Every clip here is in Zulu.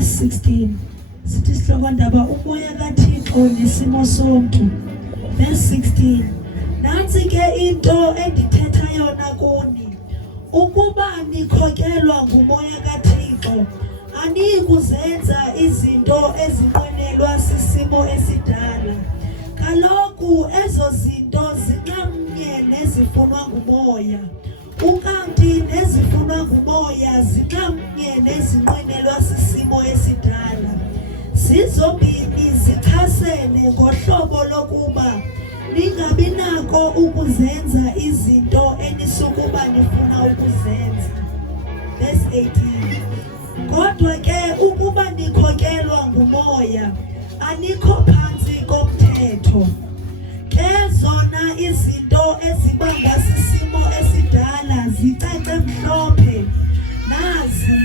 verse 16 sithi sihloko ndaba umoya kaThixo nesimo sonke. Verse 16 nansi ke into endithetha yona kuni ukuba nikhokelwa ngumoya kaThixo anikuzenza izinto ezinqwenelwa sisimo esidala. Kaloku ezo zinto zinxamnye nezifunwa ngumoya, ukanti nezifunwa ngumoya zinxamnye nezinqwenelwa sisimo esidala. Zizombini zichasene ngohlobo lokuba ningabi nako ukuzenza izinto enisukuba nifuna ukuzenza. Verse 18 kodwa ke ukuba nikhokelwa ngumoya anikho phantsi komthetho. Ke zona izinto ezibanga sisimo esidala zicace mhlophe, nazi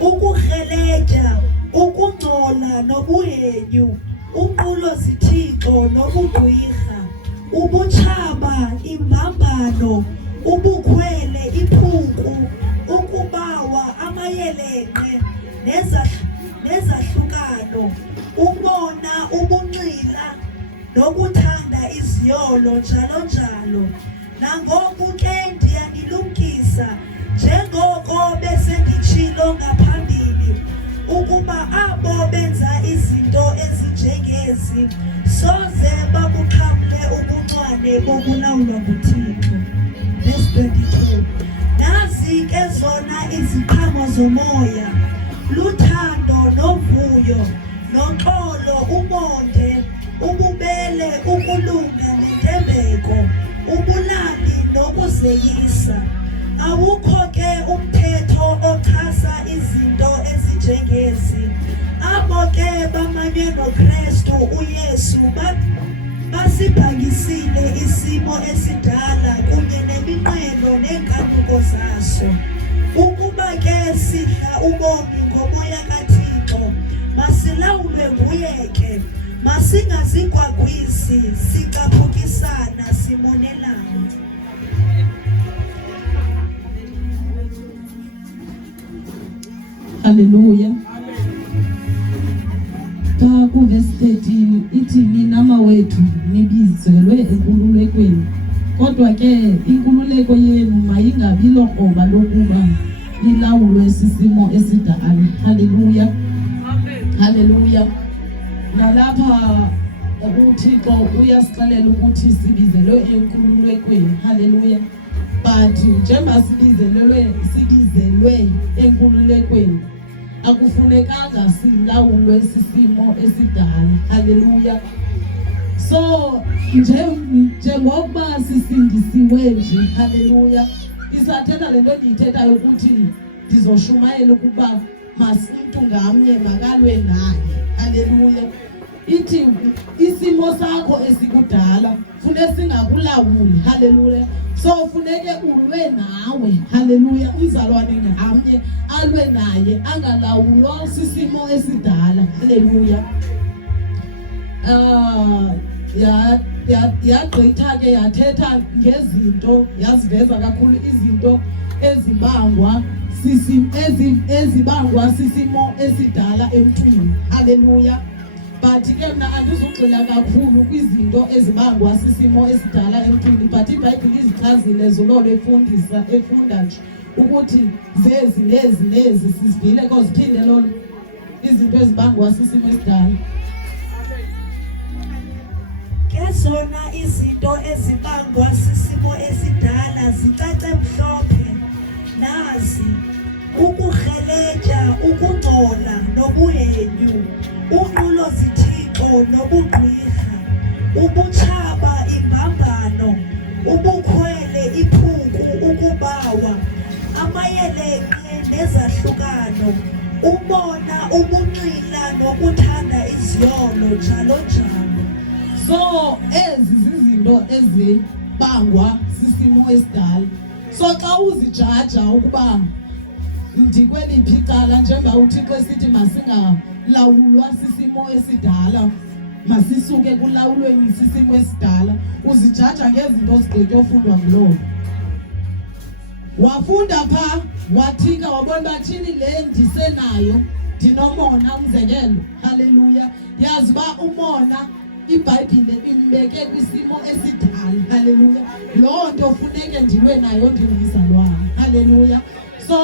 ukukheleja, ukungcola nobuhenyu, unqulo zithixo nobugqwirha, ubutshaba, imbambano, ubukhwele, iphuku, ukubawa, amayelenqe nezahlukano, umona, ubunxila nokuthanda iziyolo njalo njalo. Nangoku ke ndiyanilumkisa njengoko besenditshilo ngaphambili ukuba abo benza izinto ezinjengezi soze babuxhamle ubuncwane bokulawulwa nguThixo. Verse 22 nazi ke zona iziqhamo zomoya, luthando novuyo noxolo, umonde, ububele, ukulunga nentembeko, ubulambi nokuzeyisa. Awukho ke umthetho ochasa izinto ezinjengezi. Abo ke bamanye noKristu uYesu basibhangisile isimo esidala kunye neminqweno neenkanuko zaso. Ukuba ke sidla ubomi ngomoya kaThixo masilawulwe nguye ke, masingazigwagwisi sicaphukisana simonelana. Hallelujah. Ku verse 13 ithi mina mawethu nibizelwe enkululekweni, kodwa ke inkululeko yenu mayingabi lokroba lokuba nilawulwe sisimo esidala. Hallelujah. Hallelujah. Nalapha uThixo uyasixelela ukuthi sibizelwe enkululekweni. Hallelujah. But njengoba sibizelwe enkululekweni akufunekanga silawulwe sisimo esidala. Hallelujah. So njengoba sisindisiwe nje, hallelujah, isathetha lento ndiyithethayo ukuthi ndizoshumayela ukuba umuntu ngamnye makalwe naye. Hallelujah. Ithi isimo sakho esikudala funeka singakulawuli. Hallelujah. So funeke ulwe nawe. Hallelujah. Umzalwane ngamnye alwe naye, angalawulwa sisimo esidala. Hallelujah. Yagqitha ke yathetha ngezinto, yaziveza kakhulu izinto ezibangwa sisimo esidala emntwini. Hallelujah. But ke mna andizugxila kakhulu kwizinto ezibangwa sisimo esidala emntwini, but iBhayibhile izichazile zololo efunda nje ukuthi lezi sizivile koziphinde lolo izinto ezibangwa sisimo esidala. Ke zona izinto ezibangwa sisimo esidala zicace mhlophe, nazi ukukheleja, ukungcola nobuhenyu, unqulo zithixo nobugqwirha, ubutshaba, imbambano, ubukhwele, iphuku, ukubawa, amayelenqe nezahlukano, umona, ubunxila nokuthanda iziyolo njalo njalo. So ezi zizinto ezibangwa sisimo esidala. So xa uzijaja ukuba ndikweliphi icala, njengoba uThixo esithi masingalawulwa sisimo esidala, masisuke kulawulweni sisimo esidala, uzijaja ngezinto zigqitywa ofundwa ngulowo. Wafunda pha wathika wabona bathini le ndisenayo ndinomona umzekelo. Haleluya. Yazi uba umona iBhayibhile imbeke kwisimo esidala. Haleluya. Loo nto funeke ndilwe nayo ndingumzalwane. Haleluya. So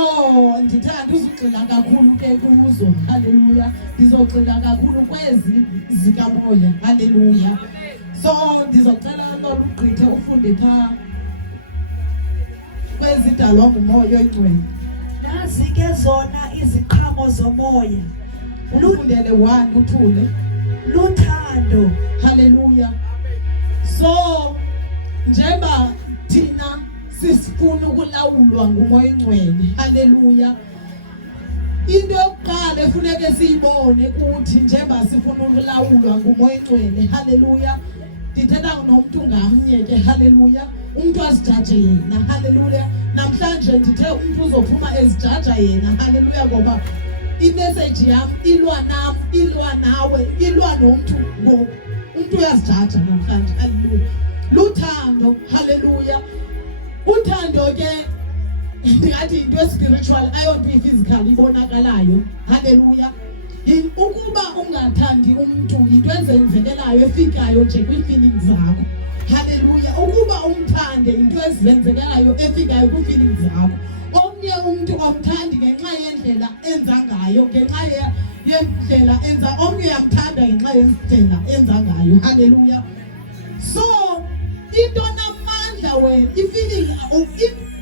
ndithanda uzugxila kakhulu ke kuzo. Haleluya. Ndizogxila kakhulu kwezi zikamoya. Haleluya. So ndizocela Lord ugqithe ufunde phaa kwezidalwa ngumoya oyingcwele. Nazi ke zona iziqhamo zomoya. Ufundele 1 uthule. Luthando. Haleluya. So njengoba thina sifuna ukulawulwa ngumoya oyingcwele. Haleluya. Into yokuqala efuneke siyibone ukuthi njengoba sifuna ukulawulwa ngumoya oyingcwele. Haleluya. Ndithetha nomuntu ngamnye ke. Haleluya. Umuntu asijaje yena. Haleluya. Namhlanje ndithe umuntu uzophuma ezijaja yena. Haleluya. Ngoba imessage yami ilwa nami, ilwa nawe, ilwa nomuntu ngoku. Umuntu uyazijaja namhlanje. Haleluya. Luthando. Haleluya. Uthando ke ndingathi into spiritual ayonto physical ibonakalayo. Haleluya. Ukuba ungathandi umuntu into ezenzekelayo efikayo nje kwi-feelings zakho. Haleluya. Ukuba umthande into ezenzekelayo efikayo kwi-feelings zakho. Omnye umuntu omthandi ngenxa yendlela enza ngayo, ngenxa yendlela enza, omnye uyamthanda ngenxa yendlela enza ngayo. Haleluya. So into namandla wena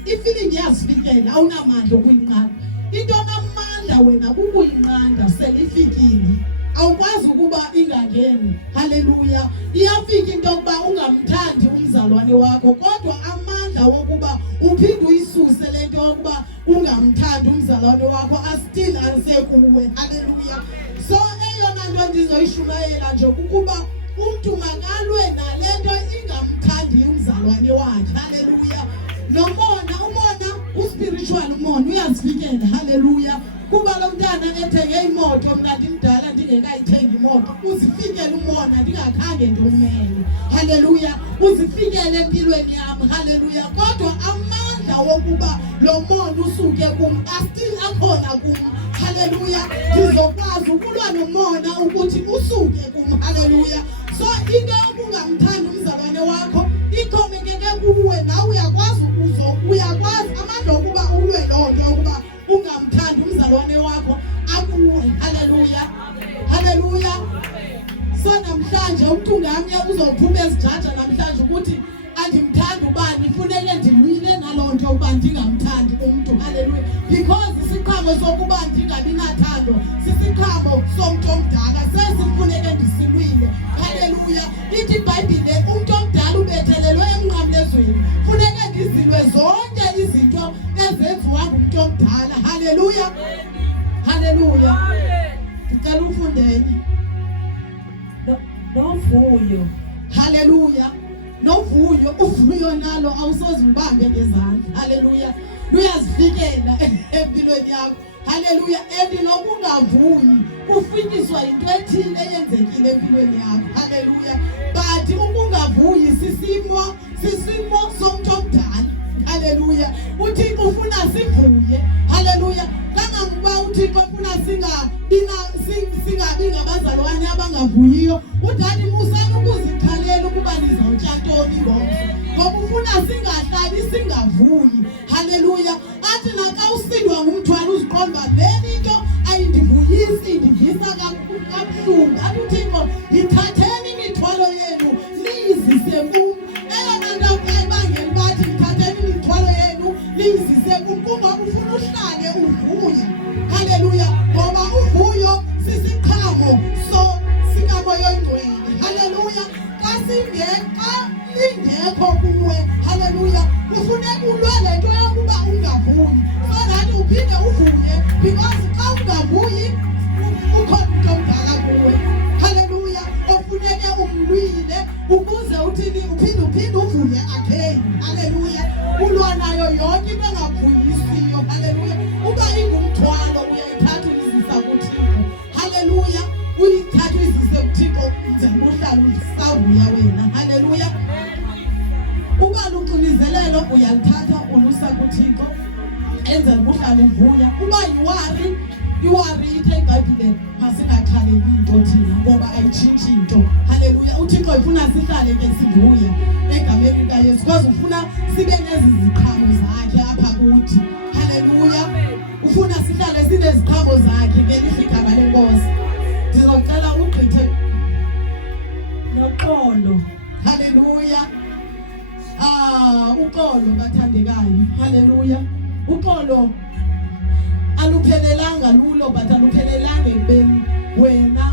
ifeeling yazifikela awunamandla okuyinqanda. Into namandla wena kukuyinqanda selifikile. Awukwazi ukuba ingangeni. Haleluya. Iyafika into yokuba ungamthandi umzalwane wakho, kodwa amandla wokuba uphinde uyisuse lento yokuba ungamthandi umzalwane wakho still asekuwe. Haleluya. So eyona nto ndizoyishumayela nje ukuba umuntu makalwe nalento ingamthandi umzalwane wakhe. Haleluya. Umona uspiritual umona uyazifikela. Haleluya. Kuba lo mntana ethenge imoto mna ndimdala ndingekayithengi imoto, uzifikele umona ndingakhange ndiwumele. Haleluya. Uzifikele empilweni yami. Haleluya. Kodwa amandla wokuba lo mona usuke kum still akhona kum. Haleluya. Ndizokwazi ukulwa nomona ukuthi usuke kum. Haleluya. So into yokungamthandi umzalwane wakho ikhomekeke kuwe, nawe uyakwazi amandla okuba ulwe loo nto yokuba ungamthandi umzalwane wakho akuwe. Haleluya. Haleluya. So namhlanje umuntu ngamnye uzophuma ezijaja namhlanje ukuthi andimthandi ubani, funeke ndilwile naloo nto ukuba ndingamthandi umuntu. Haleluya. Because isiqhamo sokuba ndingabi nathando sisiqhamo somuntu omdala, sesifuneke ndisilwile. Haleluya. Ithi iBhayibhile umuntu omdala ubethelelwe emnqamlezweni. Funeke ndizilwe zonke izinto ezenziwa ngumuntu omdala. Haleluya. Haleluya. Ndicela ufundeni. Novuyo. Haleluya. Novuyo. Uvuyo nalo awusoze ubambe ngezandla. Haleluya. Luyazifikela empilweni yakho. Haleluya. And nokungavuyi kufikiswa into ethile eyenzekile empilweni yakho. Haleluya. But ukungavuyi sisimo somuntu omdala. Haleluya. uThixo ufuna sivuye. Haleluya. Kangangokuba uThixo ufuna singabi ngabazalwane abangavuyiyo. Udade musana ukuzikhalela ukuba nizawutya ntoni ngomso, ngoba ufuna singahlali singavuyi. Haleluya. Athi naka usindwa ngumthwalo uziqonda leli into ayindivuyisi, indivisa kabuhlungu. Athi uThixo yithatheni imithwalo yenu niyizise kum. Eyona nto ebangela bathi yithatheni imithwalo yenu niyizise kum kuba ufuna uhlale uvuya. Haleluya. Ngoba uvuyo sisiqhamo sikamoya oyingcwele. Haleluya. Xa lingekho kuwe. Haleluya. Kufuneka ulwe le nto yokuba ungavuyi, so that uphinde uvuye, because xa ungavuyi ukhona umuntu omdala kuwe. Haleluya. Ofuneke umlwile ukuze uthini uphinde uvuye again. Haleluya. Ulwa nayo yonke into engavuyisiyo. Haleluya. Uba ingumthwalo uyayithatha uyizisa kuThixo. Haleluya. Uyithatha uyizise kuThixo njengoba uhlala usavuya wena. Haleluya. Uba luxinizelelo uyalithatha ulusa kuThixo enzela uhlala uvuya. Uba yiwari iwari ithe iBhayibhile masingaxhaleli into thina ngoba ayitshintshi into. Haleluya. uThixo ufuna sihlale ke sivuya egameni likaYesu because ufuna sibe nezi ziqhamo zakhe apha kuthi. Haleluya. ufuna sihlale sineziqhamo zakhe ngelihle igama lenkosi. Ndizocela ugqithe noxolo. Haleluya. Uxolo bathandekayo. Haleluya. uxolo aluphelelanga lulo but aluphelelanga ekubeni wena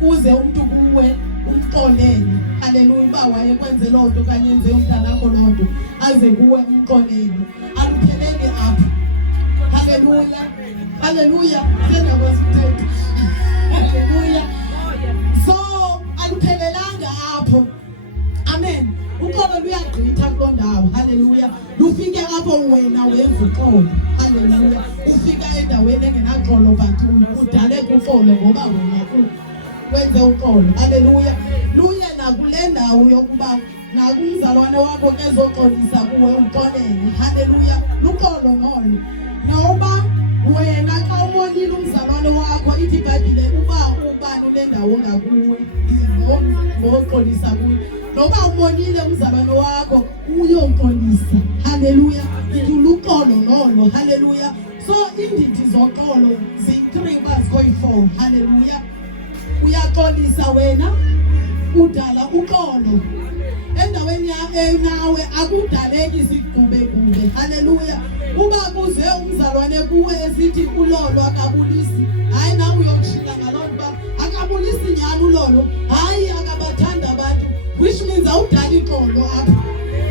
kuze umuntu kuwe umxolele. Haleluya. uba wayekwenze loo nto okanye enze umntanakho loo nto aze kuwe umxolele. alupheleli apho. Haleluya. Haleluya. Njengakwasithetha. Haleluya. So aluphelelanga apho. Amen. uxolo luyagqitha kuloo ndawo. Haleluya. lufike apho wena wenza uxolo. Haleluya. ufika endaweni engenaxolo but udaleka uxolo ngoba wena wenze uxolo. Haleluya. luye nakule ndawo yokuba nakumzalwane wakho kezoxolisa kuwe uxolele. Haleluya. luxolo nolo. Noba wena xa umonile umzalwane wakho ithi iBhayibhile uba ubani le ndawo ngakuwe ngoxolisa kuwe. Noba umonile umzalwane wakho uyoxolisa. Haleluya. luxolo nolo. Haleluya. So iindidi zoxolo zi-3 bazikoyi-4. Haleluya. uyaxolisa wena, udala uxolo. Endaweni nawe akudaleki sigubegube. Haleluya. uba kuze umzalwane kuwe esithi ulolo akabulisi, hayi nawe uyomshila ngaloo nto uba akabulisi nyani ulolo, hayi akabathanda abantu, which means awudala ixolo apha.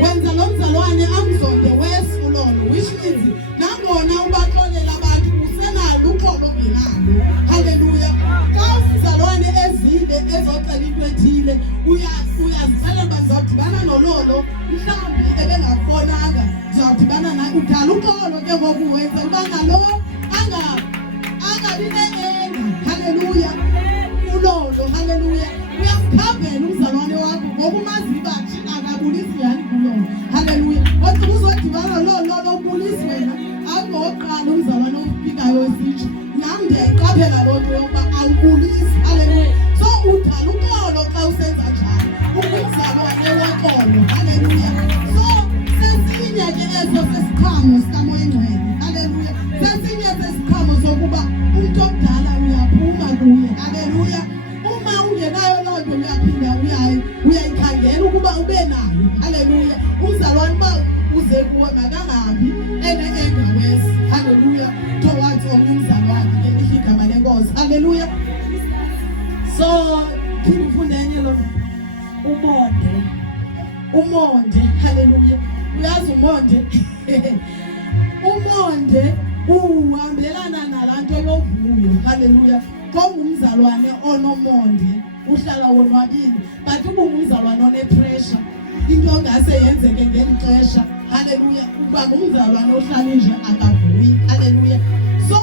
wenza lo mzalwane amzonde wesi ulolo, which means nangona ubaxolela abantu usenalo uxolo ongenalo. Haleluya. xa umzalwane ezile ezoxela into ethile uyazixelela uba ndizawudibana nololo, mhlawumbi ebengakubonanga ndizawudibana naye. udala uxolo ke ngoku wenza uba nalo angabi ne-enga. Haleluya. ulolo. Haleluya. uyamkhavela umzalwane wakho ngoba umaziyo uba akabulisi yani kulolo. Haleluya. kodwa uzodibana lolo ubulisi wena angoqala umzalwane ofikayo esitsho nam ndiyayiqaphela loo nto yokuba awubulisi. Haleluya. so udala uxolo xa usenza njalo, ungumzalwane woxolo. Haleluya. so sesinye ke eso sesiqhamo sikamoya engcwele. Haleluya. sesinye sesiqhamo sokuba umntu omdala uyaphuma kuye. Haleluya. uma ungenayo loo nto uyaphinda uyayikhangela ukuba ube nayo. Haleluya. umzalwane uba uze kuwe makangahambi ene-engawesi. Haleluya. towards omnye umzalwane ngelihle igama lenkosi. Haleluya. so phinde ufunde enye lo umonde. Haleluya. uyazi umonde umonde uhambelana nalaa nto yovuyo. Haleluya. xa ungumzalwane onomonde uhlala wonwabile, but uba ungumzalwane onepressure into ongase yenzeke ngeli xesha. Haleluya. uba ngumzalwane ohlala nje akavuyi. Haleluya. so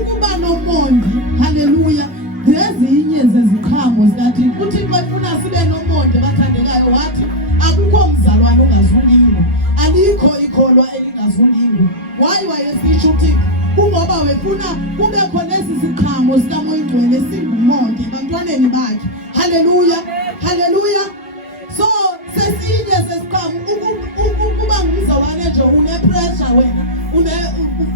ukuba nomonde. Haleluya. zezinye zeziqhamo zikaThixo. uThixo efuna sibe nomonde bathandekayo, wathi akukho mzalwane ongazulingo, alikho ikholwa elingazulingo. waye wayesitsho uThixo kungoba wefuna kubekho nezi ziqhamo zikamoya engcwele singumonde ebantwaneni bakhe. Haleluya. Haleluya. so sesinye sesiqhamo ukuba ngumzalwane nje unepressure wena,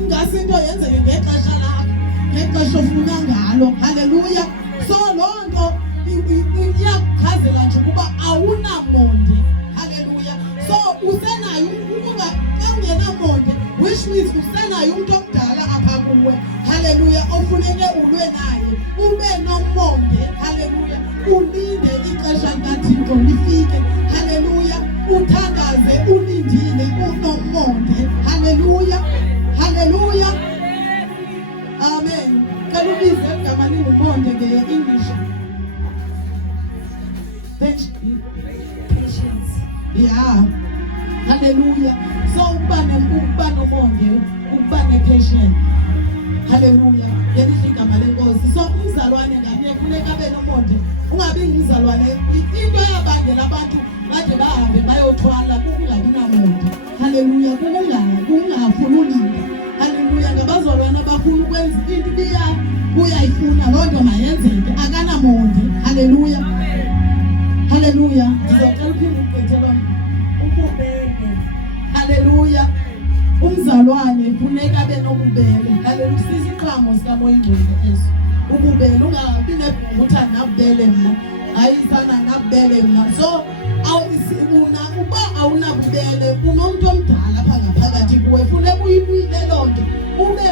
ungase into yenzeke ngexesha lakho, ngexesha ofuna ngalo. Haleluya. so loo nto iyakuchazela nje ukuba awunamonde. Haleluya. so usenayo xa ungenamonde, which means usenayo umntu omdala apha kuwe. Haleluya. ofuneke ulwe naye, ube nomonde. Haleluya. ulinde ixesha likaThixo lifike. Haleluya. uthandaze ulindile unomonde. Haleluya. Haleluya. Amen. Can you please igama lingumonde nge-English? Patience. Yeah. Haleluya. so ukuba nomonde, ukuba ne-patient. Haleluya. Ngelihle igama lenkosi. So umzalwane nganye kufuneka abe nomonde. Ungabi ngumzalwane. Into eyabangela abantu bade bahambe bayothwala kungabi namonde. Haleluya. Kungafuni ulinda. Haleluya. Ngabazalwane abafuna ukwenza into uyayifuna loo nto mayenzeke akanamonde. Haleluya. Haleluya. Ndizocela uphinde ukugqithelwa ububele. Haleluya. Umzalwane kufuneka abe nobubele. Haleluya. Sisiqhamo sikamoya ingcwele eso. Ububele ungabi nebhutha nabubele mna. Ayisana nabubele mna. So uba awunabubele unomuntu omdala apha ngaphakathi kuwe funeka uyibuyile loo nto. Ube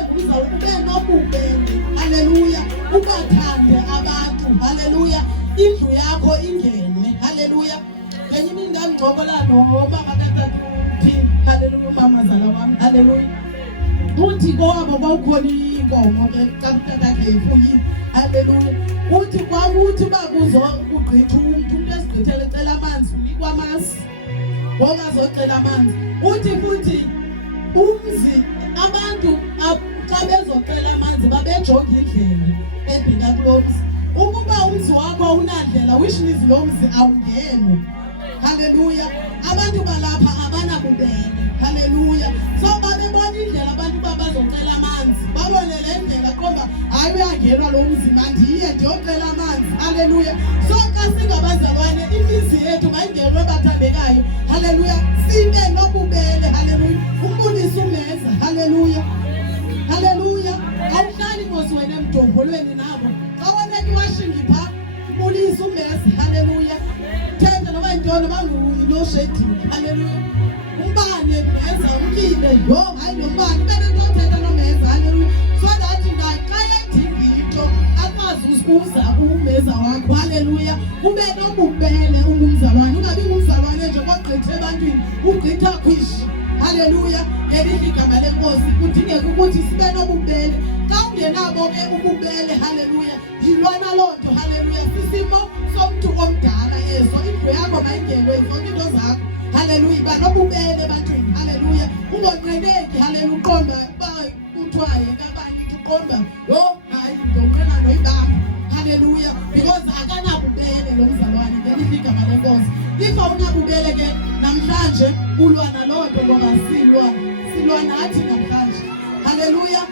nobubele. Haleluya. Ubathande abantu. Haleluya. Indlu yakho ingenwe. Haleluya. Ngenye imini ndangcokola nomama kaTathu. Haleluya. Mama zala wami. Haleluya. Uthi kwabo kwaukhona inkomo ke kaTatakhe efuyile. Haleluya. Uthi kwakuthi bakuzogqitha umuntu esigqithele ecela amanzi unikwa amasi. Ngokazocela amanzi. Uthi futhi umzi abantu xa bezocela amanzi babejonga indlela ebheka kulo mzi. Ukuba umzi wakho unandlela which means lo mzi awungenwa. Haleluya. Abantu balapha abanabubele. Haleluya. So babebona indlela abantu bazocela amanzi. Babone le ndlela qomba hayi uyangenwa lo mzi mandiye ndiyocela amanzi. Haleluya. So xa singabazalwane imizi yethu mayingenwe bathandekayo. Haleluya. Sibe nobubele. Haleluya. Umbulise umeza. Haleluya. Haleluya. Awuhlali ngosi wena emdombolweni nabo. Xa wena iwashing pha umbulise umeza. Haleluya. Thetha noma intoni bangulo shedding. Haleluya. Umbane meza umkile yo hayi nombane bene ndothetha nomeza. Haleluya. So that xa edinga into akwazi usikuza umeza wakho. Haleluya. Ube nobubele ungumzalwane. Ungabi ngumzalwane nje ogqitha ebantwini ugqitha kwishi. Haleluya. Ngelihle igama lenkosi kudingeka ukuthi sibe nobubele. Xa ungenabo ke ububele. Haleluya. Yilwana loo nto. Haleluya. Sisimo somuntu omdala eso. Indlu yakho mayingenwe zonke into zakho. Haleluya. Ba nobubele ebantwini. Haleluya. Ungonqeneki. Haleluya. Uqonda uba uthwaye kabani uqonda yo hayi ndonqena noyibamba. Haleluya. Because akanabubele lo mzalwane. Ngelihle igama lenkosi. If awunabubele ke namhlanje ulwana loo nto ngoba silwa nathi namhlanje. Haleluya.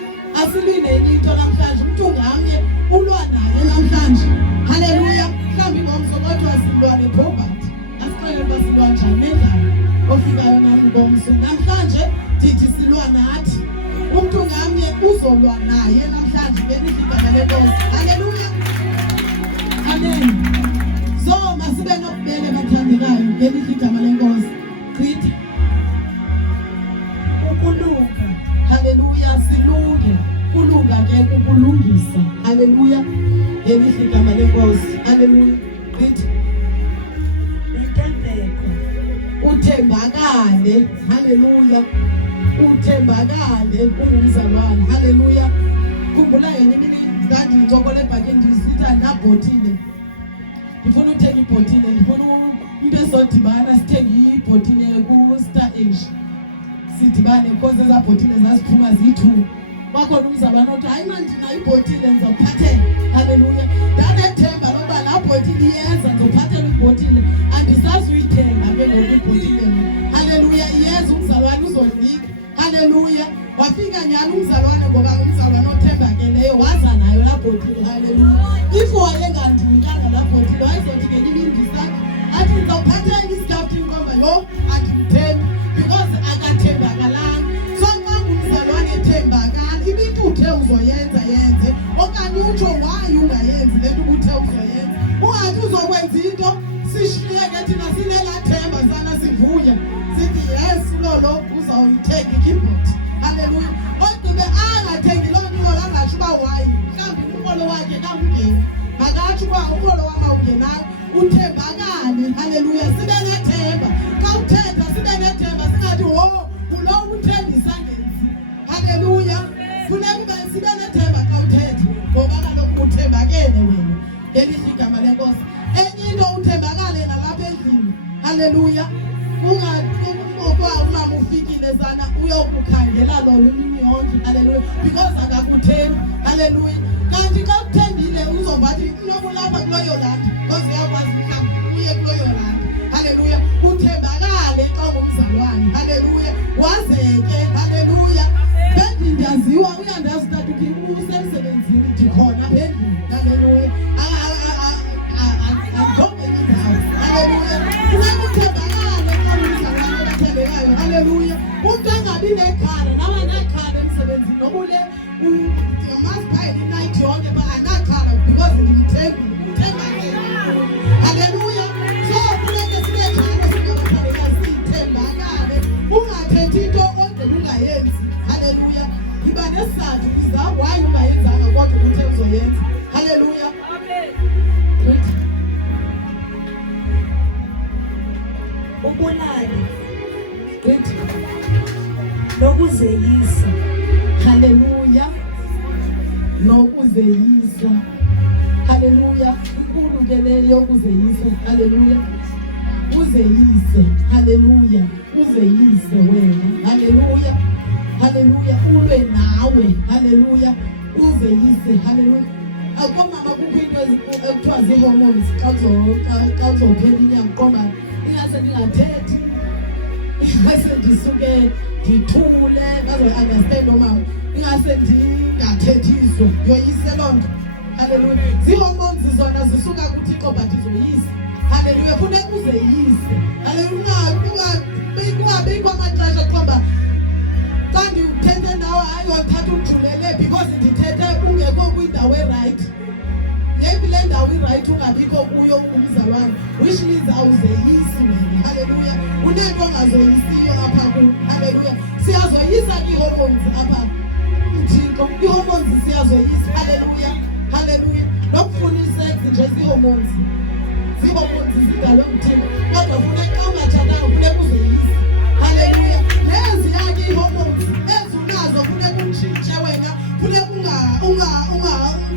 Asilindeni into namhlanje. Umuntu ngamnye ulwa naye namhlanje. Haleluya. Mhlawumbi ngomso kodwa silwa neProperty. Asixele uba silwa njani nendlala ofikayo nathi ngomso. Namhlanje ndithi silwa nathi. Umuntu ngamnye uzolwa naye namhlanje. Ngelihle igama lenkosi. Haleluya. Amen. So masibe nobubele bathandekayo. Ngelihle igama lenkosi. Gqitha ukulunga. Haleluya. Silunge. Kulunga ke kukulungisa. Haleluya. Ngelihle igama lenkosi. Haleluya. Gqitha Intembeko. Uthembakale. Haleluya. Uthembakale ungumzalwane. Haleluya. Khumbula ngenye imini ndandincokola ebhakeni ndisitha nabhotile. Ndifuna uthenga ibhotile. Ndifuna into esodibana sithenge ibhotile ku-Star Asia. Sidibane because ezaa bhotile zaziphuma ziyi-2. Kwakhona umzalwane othi hayi mna ndinayo ibhotile ndizawuphathela. Haleluya. Ndanethemba loba laa bhotile iyeza ndizophathela ibhotile. Andisazi uyithenga ke ngoku ibhotile. Haleluya. Iyeza umzalwane uzonika. Haleluya. Wafika nyani umzalwane ngoba umzalwane othembakeleyo waza nayo laa bhotile. Haleluya. If wayengandinikanga laa bhotile wayezothi ngenye imini ndisathi athi ndizawuphathela isikhafu inkomba yo andimthembi because akathembakalanga. So xa ngumzalwane ethembakala ibintu uthe uzoyenza yenze okanye utsho wayi ungayenzi le nto ubuthe uzoyenza. Ungathi uzokwenza into sishiyeke thina sinelaa themba sana sivuya sithi yes lolo uzawuyithenga ikeyboard. Haleluya. Ogqibe angathengi loo nto lolo angatsho uba wayi mhlawumbi umrholo wakhe kamngeni makatsho uba umrholo wam awungenayo. Uthembakale. Haleluya. Sibe nethemba. Xa uthetha sibe nethemba singathi wo ngulo uthembisa ngenzi. Haleluya. Funeka sibe nethemba xa uthetha ngoba kaloku uthembakele wena. Ngelihle igama lenkosi. Enye into uthembakale nalapha endlini. Haleluya. kuthiwa umama ufikile sana uyokukhangela lolo imini yonke. Haleluya. Because akakuthembi. Haleluya. Kanti xa kuthembile uzobathi noba ulapha kuloyo landa because uyakwazi mhlawumbe uye kuloyo landa. Haleluya. Uthembakale xa ungumzalwane. Haleluya. Wazeke. Haleluya. Phendula ndaziwa uyandazi tata ukuthi usemsebenzini ndikhona phendula. Haleluya. Haleluya. Umuntu angabi nekhala nawe anakhala emsebenzini noba ule umasiphayi inayithi yonke ba anakhala because ndimthembile. Uthembakele. Haleluya. So funeke sibe njalo singabathandekazi sithembakale. Ungathethi into kodwa ungayenzi. Haleluya. Yiba nesizathu izizathu why ungayenzanga kodwa uthe uzoyenza. Haleluya. Amen. Ubulali nokuzeyisa. Haleluya. Nokuzeyisa. Haleluya. Inkulu ke leyo yokuzeyisa. Haleluya. Uzeyise. Haleluya. Uzeyise wena. Haleluya. Haleluya. Ulwe nawe. Haleluya. Uzeyise. Haleluya. Akomama kukho into ekuthiwa zii-hormones xa uzophela inyanga qomama ingase ndingathethi ingase ndisuke ndithule bazoyi-understand omama ingase ndingathethiswa yoyise loo nto. Haleluya. Zii-hormones zona zisuka kuThixo but zoyise. Haleluya. Funeka uzeyise. Haleluya. Kungabikho amaxesha qoba xa ndithethe nawe ayothatha ujulele because ndithethe ungekho kwindawo erayithi. Maybe le ndawo irayithi ungabikho kuyo umzalwane which means awuzeyisi wena. Haleluya. Unento ongazoyisiyo apha ku. Haleluya. Siyazoyisa ii-hormones apha uThixo. Ii-hormones siyazoyisa. Haleluya. Haleluya. Nokufuna isex nje zii-hormones. Zii-hormones zidalwe nguThixo kodwa funeka xa ungatshatanga funeka uzeyise. Haleluya. Lezi yake ii-hormones ezunazo funeka utshintshe wena. Funeka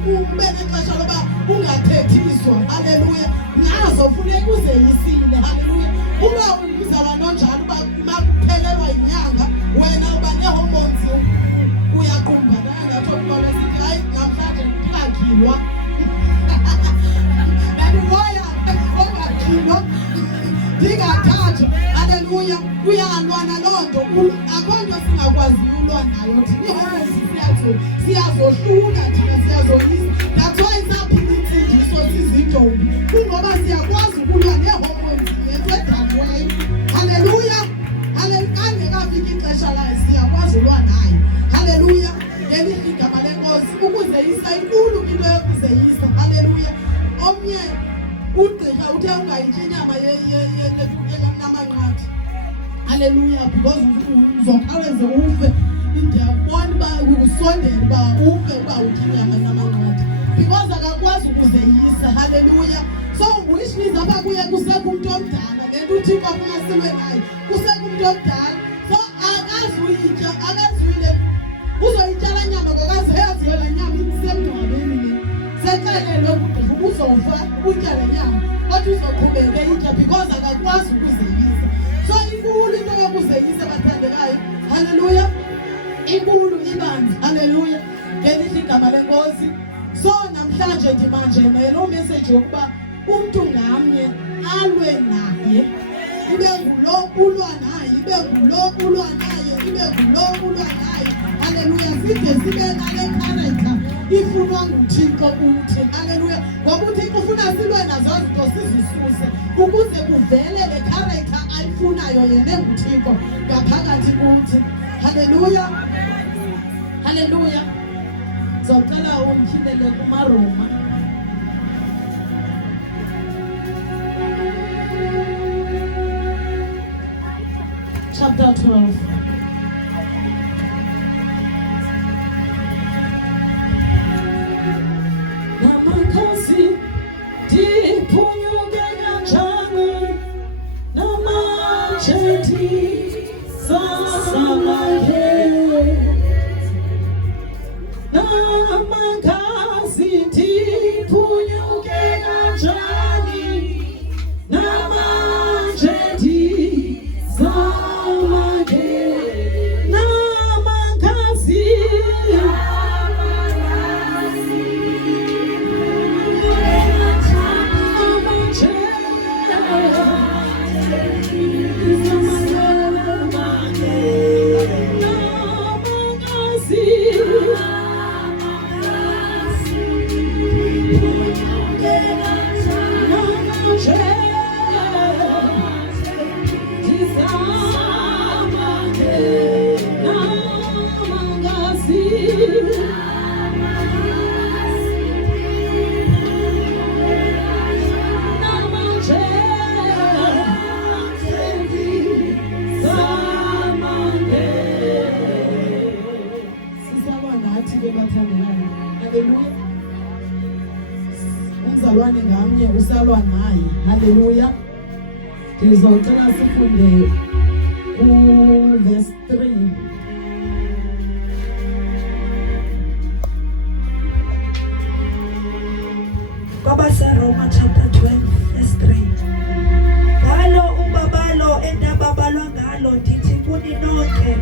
ube nexesha loba ungathethiswa. Haleluya. Nazo funeka uzeyisile. Haleluya. Uba umzalwane onjalo uba makuphelelwa yinyanga wena uba nee-hormones uyaqumba nangathi okubona sithi hayi namhlanje ndingagilwa. Andimoya ongagilwa ndingathathwa. Haleluya. Uyalwana loo nto. Akho nto singakwaziyo ulwa nayo thina. Ii-hormones siyazohlula thina siyazoyisa. That's why saphila intsindiso sizintombi kungoba siyakwazi ukulwa nee-hormones ngentwedakwayo. Haleluya. Kangekafika ixesha layo siyakwazi ulwa nayo. Haleluya. Ngelihle igama lenkosi. Ukuzeyisa inkulu into yokuzeyisa. Haleluya. Omnye ugqirha uthe ungayityi inyama namanqatha. Haleluya. Because uzokhawuleze ufe. Ndiyabona uba usondele uba ufe uba utyi inyama namanqatha because akakwazi ukuzeyisa. Haleluya. So which means apha kuye kusekho umntu omdala le nto uThixo afuna silwe naye. Kusekho umntu omdala so akazuyitya akazuyile. Uzoyityala nyama ngokazayaziyo laa nyama isemngcwabeni sexelelwe kugqirha ubuzofa ubutyala nyama kodwa uzoqhubeka eyitya because akakwazi ukuzeyisa. So inkulu into yokuzeyisa bathandekayo. Haleluya. Inkulu ibanzi. Haleluya. Ngelihle igama lenkosi. So namhlanje ndimanje nelo message yokuba umntu ngamnye alwe naye. Ibe ngulo ulwa naye, ibe ngulo ulwa naye, ibe ngulo ulwa naye. Haleluya. Side sibe nale character ifunwa nguThixo uthi. Haleluya. Ngoba uThixo ufuna silwe nazo zinto sizisuse ukuze kuvele le character ayifunayo yena nguThixo ngaphakathi kuthi. Haleluya. Haleluya. Zocela umtyhilele kumaRoma chapter 12. Namakhosi ndiphunyuke kanjani namajethi sasamake namakazi ndiphunyuke kanjani namajethi sasamake umzalwane ngamnye usalwa naye. Haleluya. Ndizocela sifunde verse 3. KwabaseRoma chapter 12 verse 3. Ngalo ubabalo endababalwa ngalo ndithi kuni nonke,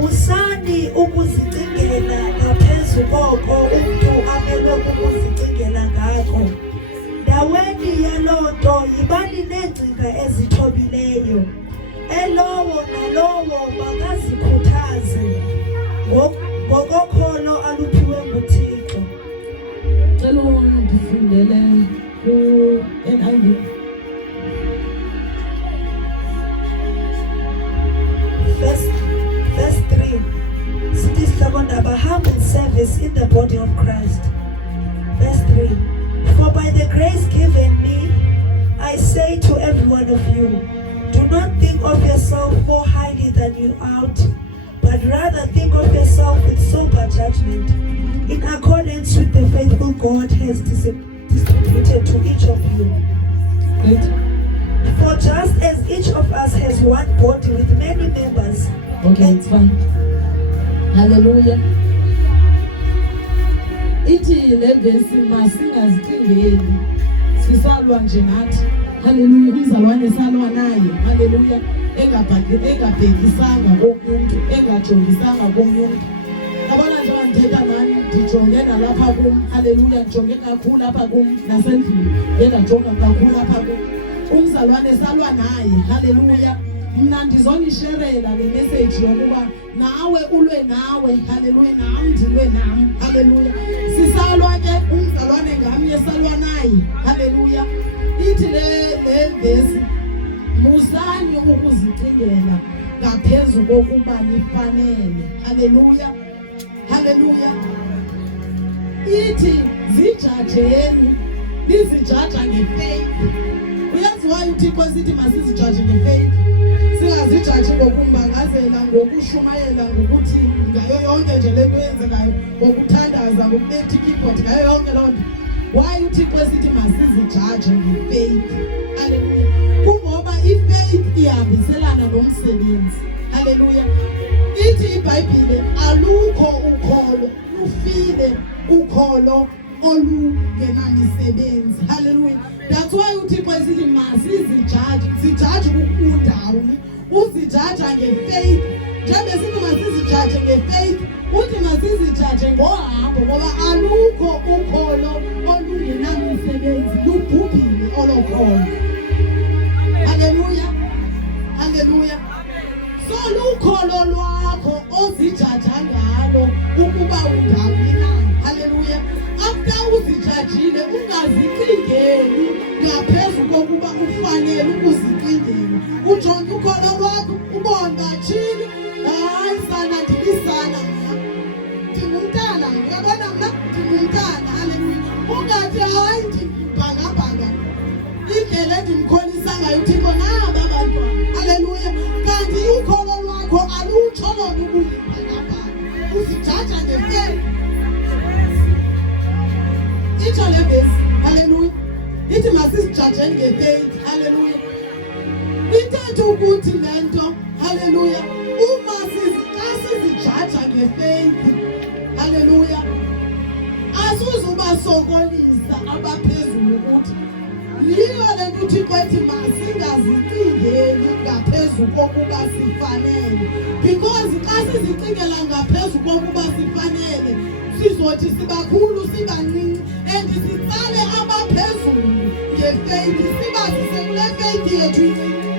musani ukuzicingela ngaphezu koko umuntu amelwe ukuzicingela ngakho. Ndaweni yaloo nto yibani neengcinga ezithobileyo, elowo nalowo makazikhuthaze ngokokholo aluphiwe nguThixo. Cela ndifundele ku-NIV. Verse 3. Sithi sihlokondaba humble service in the body of Christ. Verse 3. For by the grace given me, I say to every one of you, do not think of yourself more highly than you ought, but rather think of yourself with sober judgment, in accordance with the faithful God has distributed to each of you. For just as each of us has one body with many members. Okay, it's fine. Hallelujah. Ithi le vesi masingazicingeli sisalwa nje nathi. Hallelujah. Umzalwane salwa naye. Hallelujah. Engabhekisanga komuntu, engajongisanga komuntu. Yabona nje ngithetha nani ndijonge nalapha kum. Hallelujah. Ndijonge kakhulu lapha kum nasendlini. Ngingajonga kakhulu lapha kum. Umzalwane salwa naye. Hallelujah. Mna ndizonisherela le message yokuba nawe ulwe nawe. Hallelujah. Nami ndilwe nami. Hallelujah. Sisalwa ke umzalwane ngamnye salwa naye. Hallelujah. Ithi le vesi, musani ukuzicingela ngaphezu kokuba nifanele. Hallelujah. Hallelujah. Ithi zijajeni, nizijaja ngefaith. Uyaziwayo uThixo sithi masizijaje ngefaith. Singazijaji ngokumbangazela, ngokushumayela, ngokuthi ngayo yonke nje lento yenzekayo, ngokuthandaza, ngokubetha ikeyboard ngayo yonke loo nto. Why uThixo sithi masizijaje ngefaith? Hallelujah. Kungoba ifaith ihambiselana nomsebenzi. Hallelujah. Ithi iBhayibhile alukho ukholo, lufile ukholo olungenamisebenzi. Hallelujah. That's why uThixo sithi masizijaje. Sijaje ukundawuni, uzijaja ngefaith. Njengoba sithi masizijaje ngefaith, uthi masizijaje ngohambo, ngoba alukho ukholo olungenamisebenzi, lubhubhile olokholo. Hallelujah. Hallelujah. So lukholo lwakho ozijaja ngalo ukuba undawuni na. Hallelujah. After uzijajile ungazicingeli ngaphezu kokuba ufanele ukuzicingela. Ujonge ukholo lwakho ubone bachini, hayi sana ndilisana mna. Ndingumntana, uyabona mna ndingumntana. Hallelujah. Ungathi hayi ndibhangabhanga. Indlela endimkholisa ngayo uThixo naba abantwana. Hallelujah. Kanti ukholo lwakho alutsho lona ukubhangabhanga. Uzijaja ngefaith. Itsho le vesi. Hallelujah. Ithi masizijajeni ngefaith. Hallelujah. Ithetha ukuthi le nto. Hallelujah. Uma sizijaja ngefaith. Hallelujah. Asuzubasokolisa abaphezulu ukuthi yiyo le nto uThixo ethi masingazicingeli ngaphezu kokuba sifanele. Because xa sizicingela ngaphezu kokuba sifanele, sizothi sibakhulu sibancinci, and sitsale abaphezulu ngefaith, sibasise kule faith yethu incinci.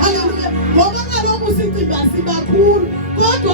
Hallelujah. Ngoba kaloku sicinga sibakhulu, kodwa